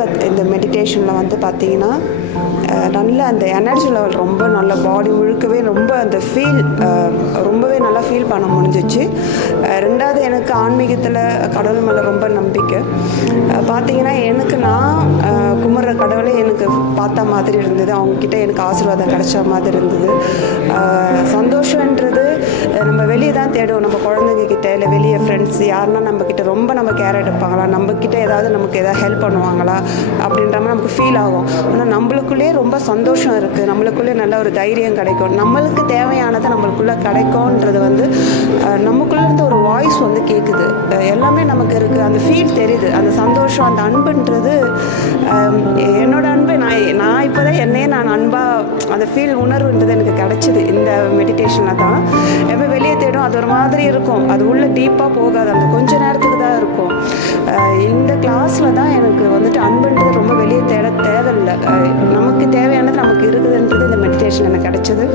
But இந்த மெடிடேஷனில் வந்து பார்த்திங்கன்னா நல்ல அந்த எனர்ஜி லெவல் ரொம்ப நல்ல பாடி முழுக்கவே ரொம்ப அந்த ஃபீல் ரொம்பவே நல்லா ஃபீல் பண்ண முடிஞ்சிச்சு. ரெண்டாவது எனக்கு ஆன்மீகத்தில் கடவுள் மேலே ரொம்ப நம்பிக்கை. பார்த்திங்கன்னா எனக்கு நான் கும்பிட்ற கடவுளே எனக்கு பார்த்த மாதிரி இருந்தது. அவங்கக்கிட்ட எனக்கு ஆசீர்வாதம் கிடைச்ச மாதிரி இருந்தது. சந்தோஷன்றது நம்ம வெளியே தான் தேடுவோம். நம்ம குழந்தைங்க கிட்ட இல்லை வெளியே ஃப்ரெண்ட்ஸ் யாருன்னா நம்மக்கிட்ட ரொம்ப நம்ம கேர் எடுப்பாங்களா, நம்மக்கிட்ட நமக்கு ஏதாவது ஹெல்ப் பண்ணுவாங்களா அப்படின்ற மாதிரி நமக்கு ஃபீல் ஆகும். ஆனால் நம்மளுக்குள்ளேயே ரொம்ப சந்தோஷம் இருக்குது, நம்மளுக்குள்ளே நல்ல ஒரு தைரியம் கிடைக்கும், நம்மளுக்கு தேவையானதை நம்மளுக்குள்ளே கிடைக்கும்ன்றது வந்து நமக்குள்ளே இருந்து ஒரு வாய்ஸ் வந்து கேட்குது. எல்லாமே நமக்கு இருக்குது, அந்த ஃபீல் தெரியுது, அந்த சந்தோஷம் அந்த அன்புன்றது. என்னோட அன்பு நான் இப்போ தான் என்னையே நான் அன்பாக அந்த ஃபீல் உணர்வுன்றது எனக்கு கிடச்சிது இந்த மெடிடேஷனில் தான். எப்போ வெளியே தேடும் அது ஒரு மாதிரி இருக்கும், அது உள்ளே டீப்பாக போகாது, அந்த கொஞ்ச நேரத்துக்கு தான் இருக்கும். இந்த கிளாஸில் தான் எனக்கு வந்துட்டு அன்புன்றது ரொம்ப வெளியே தேட தேவையில்லை, நமக்கு தேவையானது நமக்கு இருக்குதுன்றது இந்த மெடிடேஷன் எனக்கு கிடச்சிது.